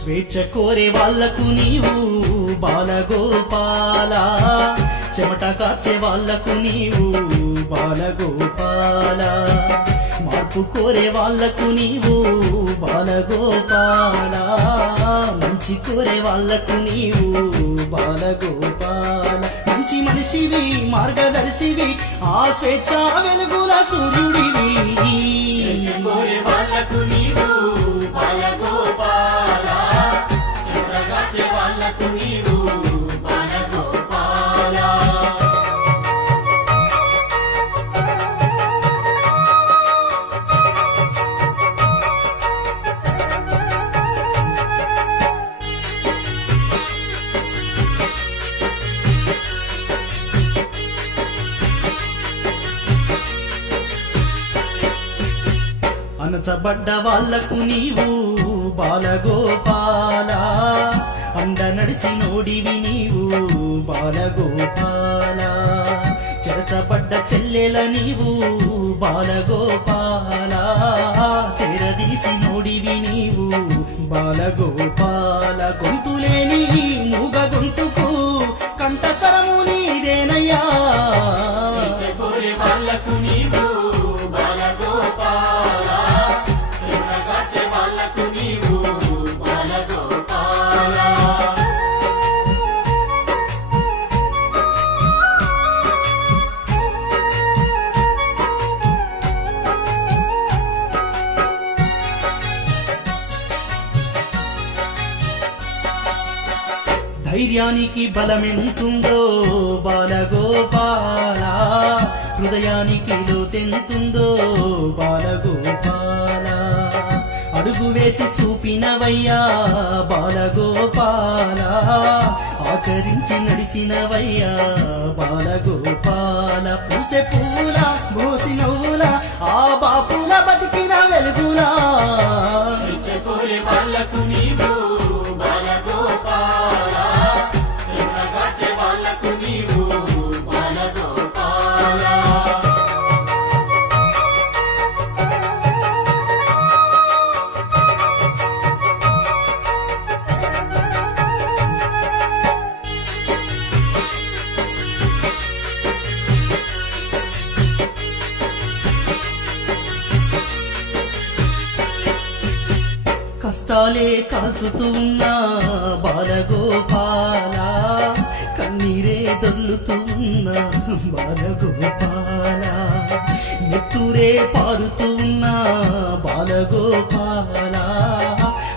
స్వేచ్ఛ కోరే వాళ్లకు నీవు బాలగోపాల, చెమట కాచే వాళ్లకు నీవు బాలగోపాల, మార్పు కోరే వాళ్లకు నీవు బాలగోపాల, మంచి కోరే వాళ్లకు నీవు బాలగోపాల. మంచి మనిషివి, మార్గదర్శివి, ఆ స్వేచ్ఛ వెలుగుల సూర్యుడివి. కోరే వాళ్లకు నీవు బాలగోపాల, చూడగాచే వాళ్లకు నీవు బాలగోపాల. అనచబడ్డ వాళ్లకు నీవు బాలగోపాల, అండ నడిసి నోడివి నీవు బాలగోపాల, చెరచబడ్డ చెల్లెల నీవు బాలగోపాల, చెరదీసి నోడివి నీవు బాలగోపాల. గొంతులేని మూగ గొంతుకు కంఠస్వరము నీదేనయ్యా. కోరే వాళ్లకు నీవు బాలగోపాల, చూడగాచే వాళ్లకు నీవు బాలగోపాల. ధైర్యానికి బలమెంతుందో బాలగోపాల, హృదయానికి లోతెంతుందో బాలగోపాల, అడుగు వేసి చూపినవయ్యా బాలగోపాల, ఆచరించి నడిచినవయ్యా బాలగోపాల. పూసే పూల బోసి నవ్వుల, ఆ బాపుల బతికిన వెలుగులా. కోరే వాళ్లకు నీవు బాలగోపాల, చూడగాచే వాళ్లకు నీవు బాలగోపాల. కష్టాలే కాల్చుతూ ఉన్న బాలగోపాల, కన్నీరే దొర్లుతూ ఉన్న బాలగోపాల, నెత్తురే పారుతూ ఉన్న బాలగోపాల,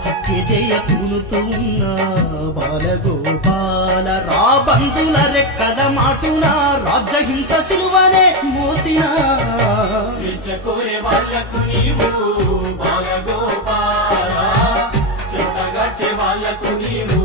హత్య చేయ పూనుతూ ఉన్న బాలగోపాల, రాబందుల రెక్కల మాటున రాజ్యహింస సిలువనే మోసిన. స్వేచ్ఛ కోరే వాళ్లకు నీవు బాలగోపాల, చూడగాచే వాళ్లకు నీవు